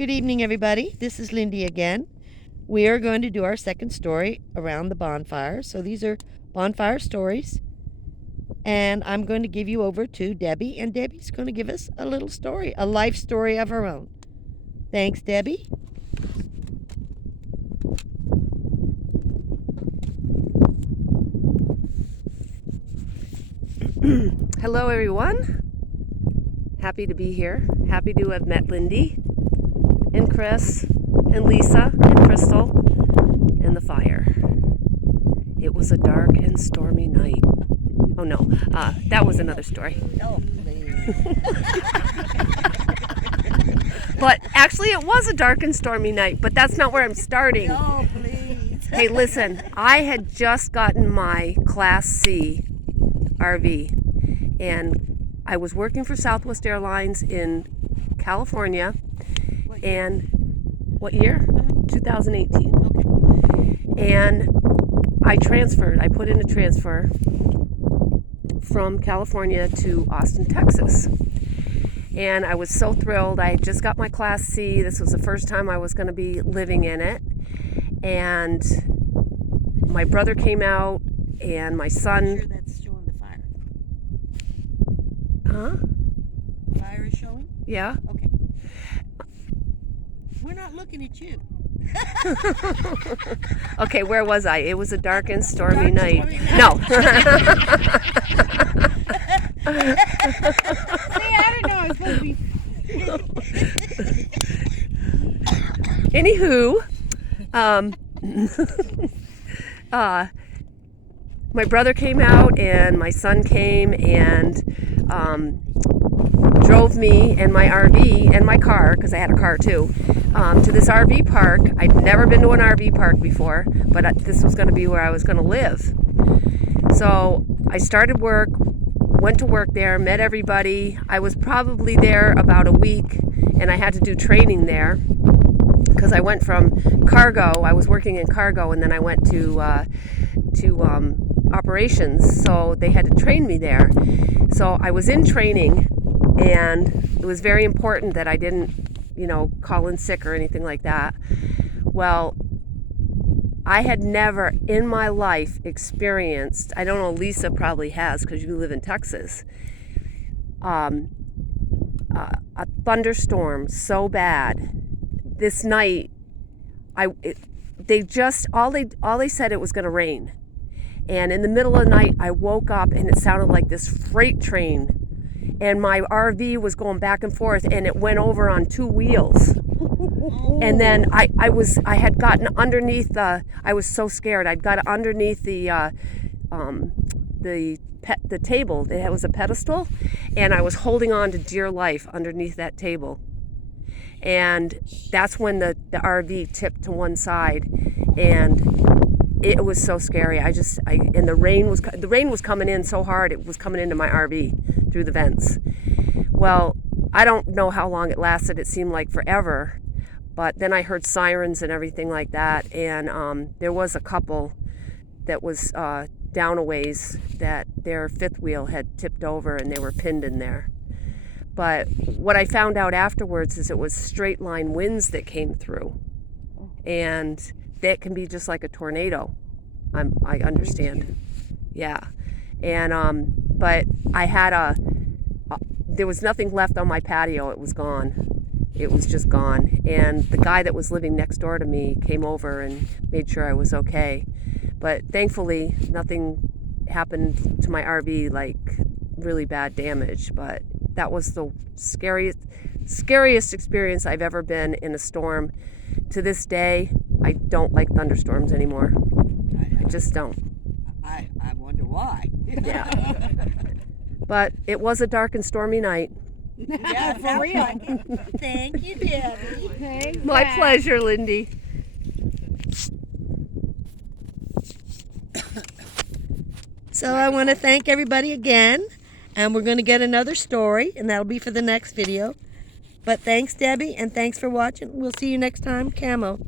Good evening, everybody. This is Lindy again. We are going to do our second story around the bonfire. So these are bonfire stories. And I'm going to give you over to Debbie. And Debbie's going to give us a little story, a life story of her own. Thanks, Debbie. Hello, everyone. Happy to be here. Happy to have met Lindy and Chris and Lisa and Crystal and the fire. It was a dark and stormy night. Oh no, that was another story. Oh, please. But actually it was a dark and stormy night, but that's not where I'm starting. Oh, please. Hey, listen, I had just gotten my Class C RV, and I was working for Southwest Airlines in California. And what year? 2018. Okay. And I transferred. I put in a transfer from California to Austin, Texas. And I was so thrilled. I had just got my Class C. This was the first time I was going to be living in it. And my brother came out, and my son... Sure that's showing the fire. Huh? The fire is showing? Yeah. Okay. We're not looking at you. Okay, where was I? It was a dark and stormy night. No. See, I don't know. I was supposed to be. Anywho, my brother came out and my son came and drove me and my RV and my car, because I had a car too, to this RV park. I'd never been to an RV park before, but this was going to be where I was going to live. So I started work, went to work there, met everybody. I was probably there about a week, and I had to do training there because I went from cargo. I was working in cargo, and then I went to operations, so they had to train me there. So I was in training, and it was very important that I didn't, call in sick or anything like that. Well, I had never in my life experienced, I don't know, Lisa probably has because you live in Texas, a thunderstorm so bad. This night, all they said it was going to rain. And in the middle of the night, I woke up and it sounded like this freight train. And my RV was going back and forth, and it went over on two wheels. And then I had gotten underneath I was so scared. I'd got underneath the table. It was a pedestal, and I was holding on to dear life underneath that table. And that's when the RV tipped to one side, and it was so scary. And the rain was coming in so hard. It was coming into my RV through the vents. Well, I don't know how long it lasted. It seemed like forever. But then I heard sirens and everything like that. And there was a couple that was down a ways that their fifth wheel had tipped over and they were pinned in there. But what I found out afterwards is it was straight line winds that came through. And that can be just like a tornado. I understand. Yeah. And but I had there was nothing left on my patio. It was gone. It was just gone. And the guy that was living next door to me came over and made sure I was okay. But thankfully, nothing happened to my RV, like really bad damage. But that was the scariest experience I've ever been in a storm. To this day, I don't like thunderstorms anymore. I just don't. I wonder why. Yeah. But it was a dark and stormy night. Yeah, for real. Thank you, Debbie. Thanks, My Dad. pleasure, Lindy. So I want to thank everybody again, and we're going to get another story, and that'll be for the next video. But thanks, Debbie, and thanks for watching. We'll see you next time. Camo.